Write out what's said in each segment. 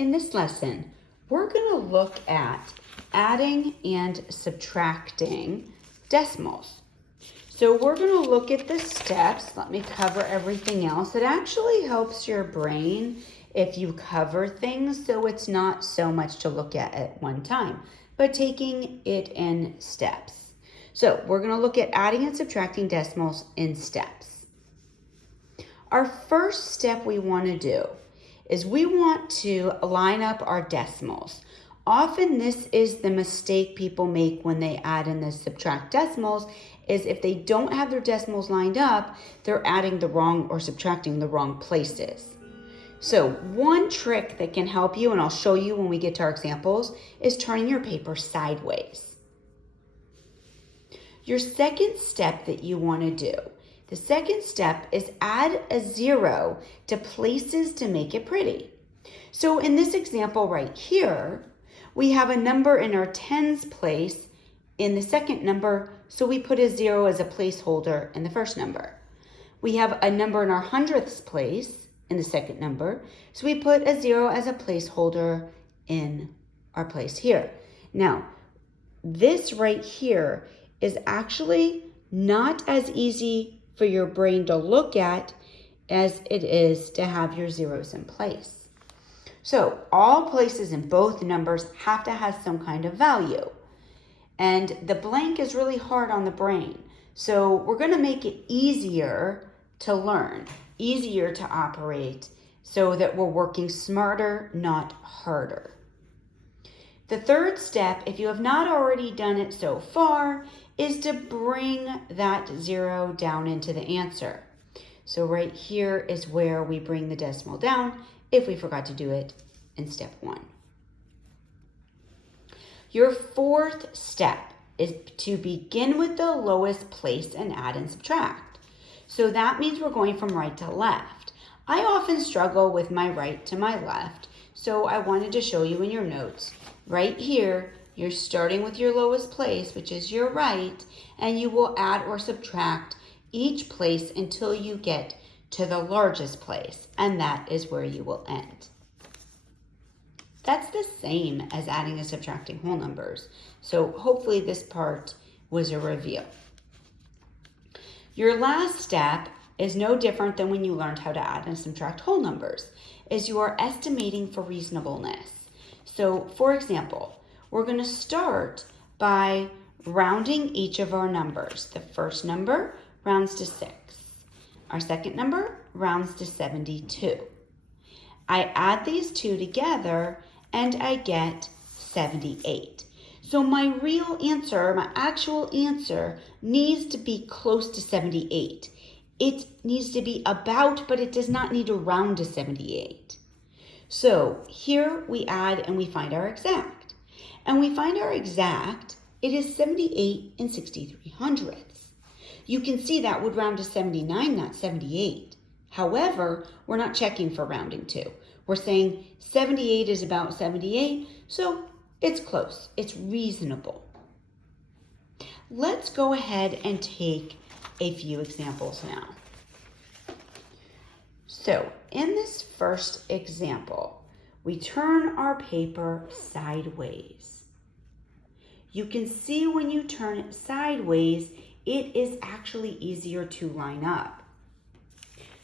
In this lesson, we're going to look at adding and subtracting decimals. So we're going to look at the steps. Let me cover everything else. It actually helps your brain if you cover things, so it's not so much to look at one time, but taking it in steps. So we're going to look at adding and subtracting decimals in steps. Our first step we want to do is we want to line up our decimals. Often this is the mistake people make when they add and subtract decimals, is if they don't have their decimals lined up, they're adding the wrong or subtracting the wrong places. So one trick that can help you, and I'll show you when we get to our examples, is turning your paper sideways. Your second step that you want to do, the second step is add a 0 to places to make it pretty. So in this example right here, we have a number in our tens place in the second number, so we put a 0 as a placeholder in the first number. We have a number in our hundredths place in the second number, so we put a 0 as a placeholder in our place here. Now, this right here is actually not as easy for your brain to look at as it is to have your zeros in place. So all places in both numbers have to have some kind of value. And the blank is really hard on the brain. So we're going to make it easier to learn, easier to operate, so that we're working smarter, not harder. The third step, if you have not already done it so far, is to bring that 0 down into the answer. So right here is where we bring the decimal down if we forgot to do it in step 1. Your fourth step is to begin with the lowest place and add and subtract. So that means we're going from right to left. I often struggle with my right to my left, so I wanted to show you in your notes. Right here, you're starting with your lowest place, which is your right, and you will add or subtract each place until you get to the largest place, and that is where you will end. That's the same as adding and subtracting whole numbers, so hopefully this part was a review. Your last step is no different than when you learned how to add and subtract whole numbers, is you are estimating for reasonableness. So, for example, we're going to start by rounding each of our numbers. The first number rounds to 6. Our second number rounds to 72. I add these two together and I get 78. So my real answer, my actual answer, needs to be close to 78. It needs to be about, but it does not need to round to 78. So here we add and we find our exact. And we find our exact, it is 78 and 63/100. You can see that would round to 79, not 78. However, we're not checking for rounding to. We're saying 78 is about 78, so it's close, it's reasonable. Let's go ahead and take a few examples now. So in this first example, we turn our paper sideways. You can see when you turn it sideways, it is actually easier to line up.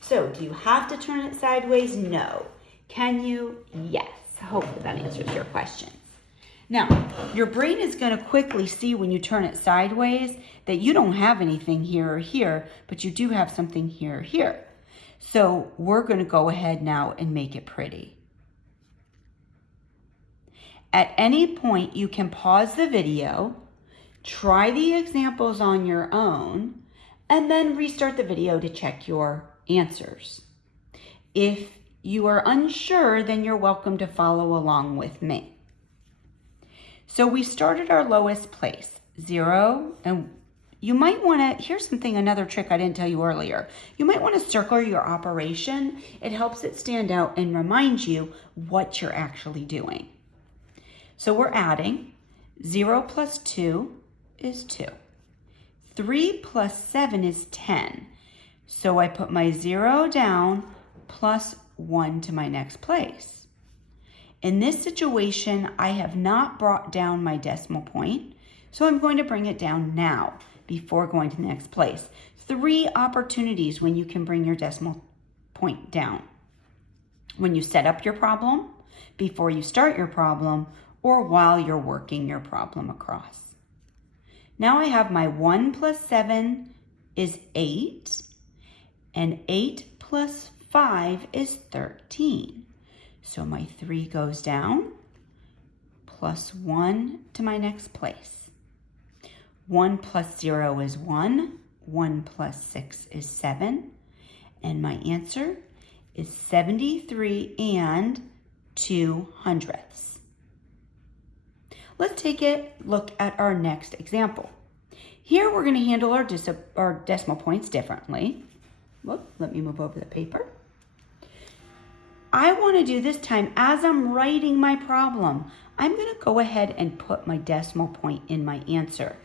So do you have to turn it sideways? No. Can you? Yes. Hopefully that answers your questions. Now, your brain is going to quickly see when you turn it sideways that you don't have anything here or here, but you do have something here or here. So we're going to go ahead now and make it pretty. At any point, you can pause the video, try the examples on your own, and then restart the video to check your answers. If you are unsure, then you're welcome to follow along with me. So we started our lowest place, 0, and you might want to, here's another trick I didn't tell you earlier. You might want to circle your operation. It helps it stand out and remind you what you're actually doing. So we're adding 0 plus 2 is 2. 3 plus 7 is 10. So I put my 0 down plus 1 to my next place. In this situation, I have not brought down my decimal point, so I'm going to bring it down now before going to the next place. 3 opportunities when you can bring your decimal point down. When you set up your problem, before you start your problem, or while you're working your problem across. Now I have my 1 plus 7 is 8, and 8 plus 5 is 13. So my 3 goes down, plus 1 to my next place. 1 plus 0 is 1, 1 plus 6 is 7, and my answer is 73 and 2/100. Let's take a look at our next example. Here we're going to handle our decimal points differently. Whoop, let me move over the paper. I want to do this time as I'm writing my problem. I'm going to go ahead and put my decimal point in my answer.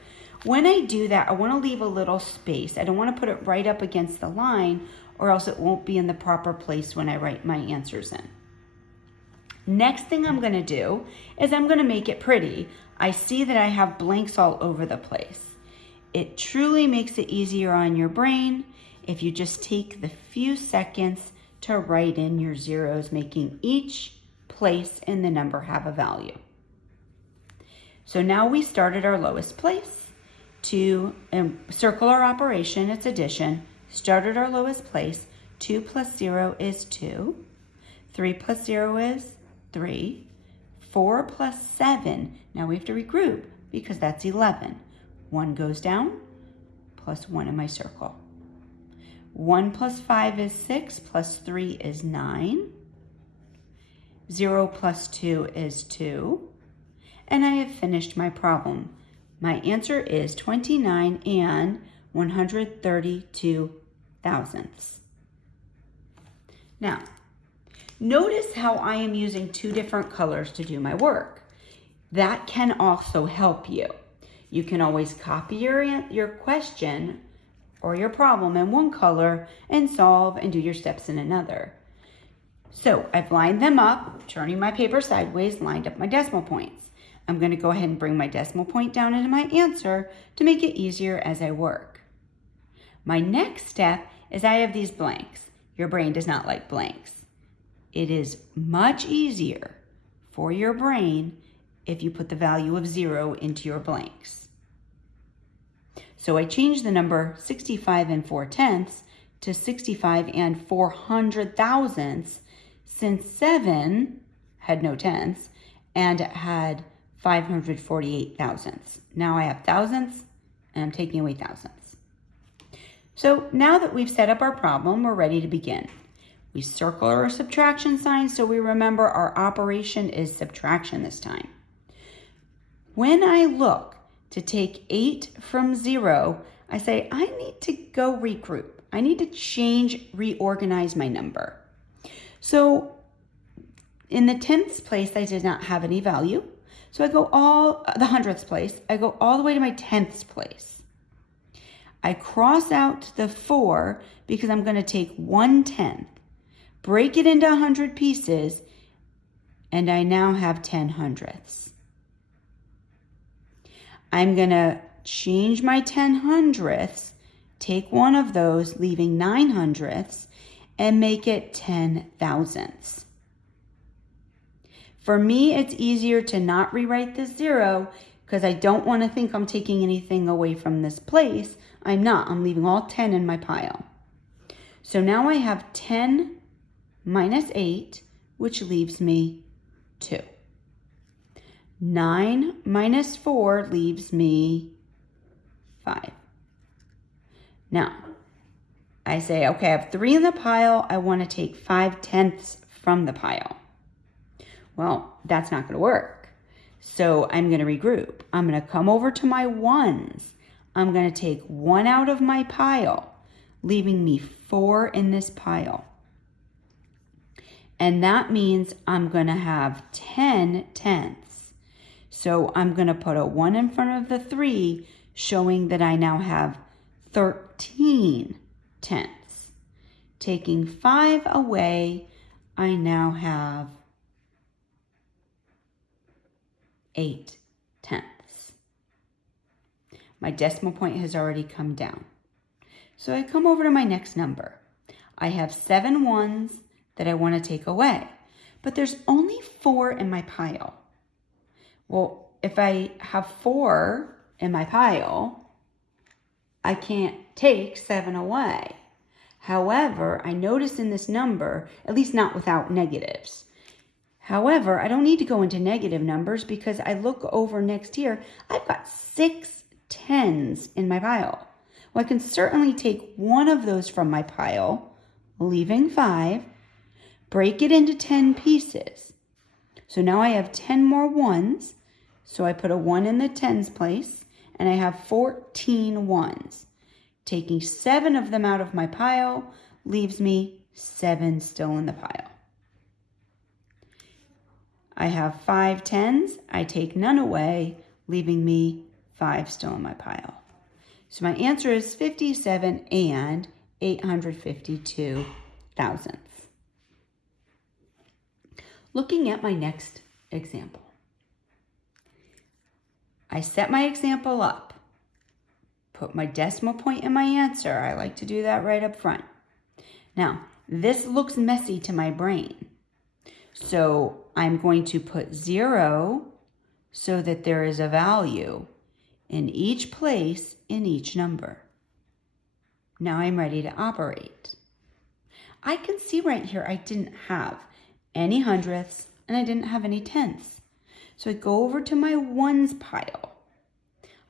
When I do that, I want to leave a little space. I don't want to put it right up against the line, or else it won't be in the proper place when I write my answers in. Next thing I'm going to do is I'm going to make it pretty. I see that I have blanks all over the place. It truly makes it easier on your brain if you just take the few seconds to write in your zeros, making each place in the number have a value. So now we started our lowest place. To circle our operation, it's addition. Started our lowest place. 2 plus 0 is 2. 3 plus 0 is 3. 4 plus 7. Now we have to regroup because that's 11. 1 goes down, plus 1 in my circle. 1 plus 5 is 6, plus 3 is 9. 0 plus 2 is 2. And I have finished my problem. My answer is 29 and 132 thousandths. Now, notice how I am using 2 different colors to do my work. That can also help you. You can always copy your question or your problem in one color and solve and do your steps in another. So I've lined them up, turning my paper sideways, lined up my decimal points. I'm going to go ahead and bring my decimal point down into my answer to make it easier as I work. My next step is I have these blanks. Your brain does not like blanks. It is much easier for your brain if you put the value of 0 into your blanks. So I changed the number 65 and 4/10 to 65 and 400 thousandths, since 7 had no tenths and it had 548 thousandths. Now I have thousandths and I'm taking away thousandths. So now that we've set up our problem, we're ready to begin. We circle our subtraction sign so we remember our operation is subtraction this time. When I look to take 8 from 0, I say I need to go regroup. I need to reorganize my number. So in the 10th place, I did not have any value. So I go the 100th place, I go all the way to my 10th place. I cross out the 4 because I'm going to take 1/10, break it into 100 pieces, and I now have 10 hundredths. I'm going to change my 10 hundredths, take one of those, leaving 9 hundredths, and make it 10 thousandths. For me, it's easier to not rewrite this 0 because I don't want to think I'm taking anything away from this place. I'm not. I'm leaving all 10 in my pile. So now I have 10 minus 8, which leaves me 2. 9 minus 4 leaves me 5. Now, I say, okay, I have 3 in the pile. I want to take 5/10 from the pile. Well, that's not going to work. So I'm going to regroup. I'm going to come over to my 1s. I'm going to take 1 out of my pile, leaving me 4 in this pile. And that means I'm going to have 10 tenths. So I'm going to put a 1 in front of the 3, showing that I now have 13 tenths. Taking 5 away, I now have 8/10. My decimal point has already come down. So I come over to my next number. I have 7 ones that I want to take away, but there's only 4 in my pile. Well, if I have 4 in my pile, I can't take 7 away. However, I notice in this number, at least not without negatives. However, I don't need to go into negative numbers because I look over next here, I've got 6 10s in my pile. Well, I can certainly take one of those from my pile, leaving 5, break it into 10 pieces. So now I have 10 more ones. So I put a 1 in the tens place, and I have 14 ones. Taking 7 of them out of my pile leaves me 7 still in the pile. I have 5 10s. I take none away, leaving me 5 still in my pile. So my answer is 57 and 852 thousandths. Looking at my next example. I set my example up, put my decimal point in my answer. I like to do that right up front. Now, this looks messy to my brain. So I'm going to put 0 so that there is a value in each place in each number. Now I'm ready to operate. I can see right here I didn't have any hundredths and I didn't have any tenths. So I go over to my ones pile.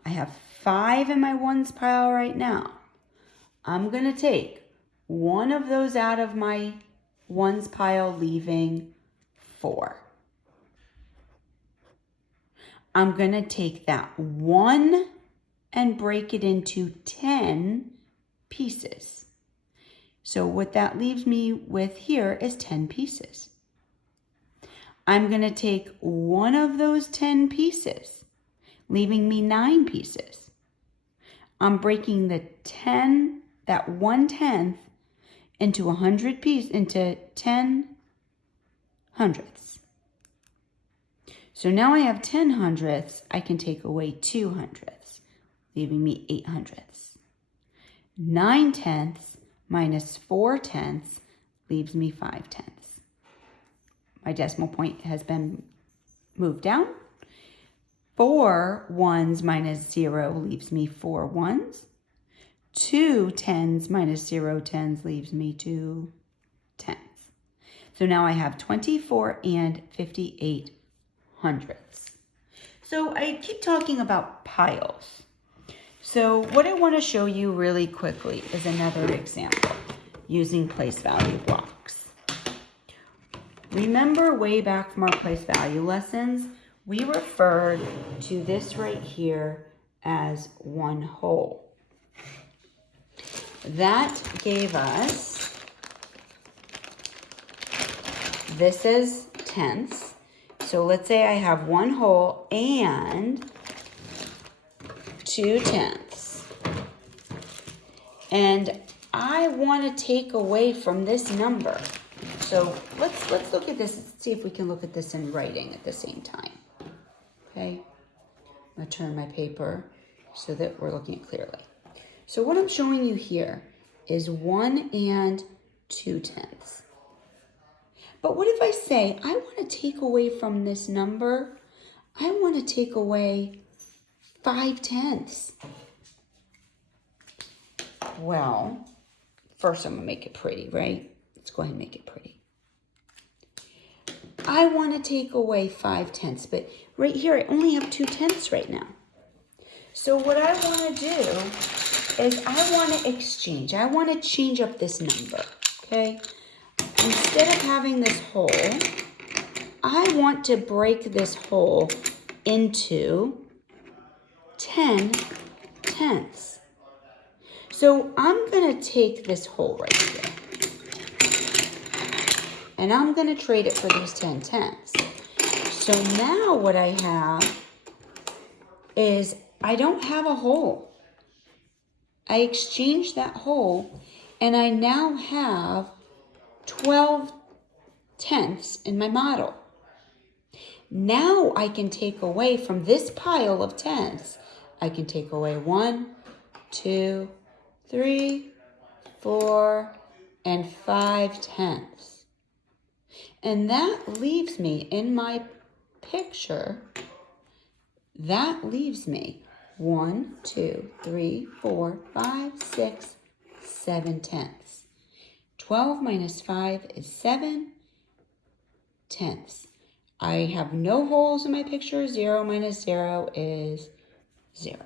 I have 5 in my ones pile right now. I'm going to take one of those out of my ones pile, leaving 4. I'm going to take that 1 and break it into 10 pieces. So what that leaves me with here is 10 pieces. I'm going to take one of those 10 pieces, leaving me 9 pieces. I'm breaking the 10, that 1/10 into 100 pieces, into 10 hundredths. So now I have 10 hundredths. I can take away 2 hundredths, leaving me 8 hundredths. 9 tenths minus 4 tenths leaves me 5 tenths. My decimal point has been moved down. 4 ones minus 0 leaves me 4 ones. 2 10s minus 0 10s leaves me 2 10s. So now I have 24 and 58 hundredths. So I keep talking about piles. So what I want to show you really quickly is another example using place value blocks. Remember way back from our place value lessons, we referred to this right here as one whole. That gave us, this is tenths. So let's say I have one whole and 2 tenths. And I want to take away from this number. So let's look at this and see if we can look at this in writing at the same time. Okay, I'm going to turn my paper so that we're looking at clearly. So what I'm showing you here is 1 and 2 tenths. But what if I say, I want to take away from this number, I want to take away 5 tenths. Well, first I'm going to make it pretty, right? Let's go ahead and make it pretty. I want to take away 5 tenths, but right here I only have 2 tenths right now. So what I want to do is I want to exchange. I want to change up this number, okay? Instead of having this whole, I want to break this whole into 10 tenths. So I'm going to take this whole right here. And I'm going to trade it for these 10 tenths. So now what I have is I don't have a whole. I exchanged that whole and I now have 12 tenths in my model. Now I can take away from this pile of tenths. I can take away 1, 2, 3, 4, and 5 tenths. And that leaves me in my picture, that leaves me 1, 2, 3, 4, 5, 6, 7 tenths. 12 minus 5 is 7 tenths. I have no holes in my picture. 0 minus 0 is 0.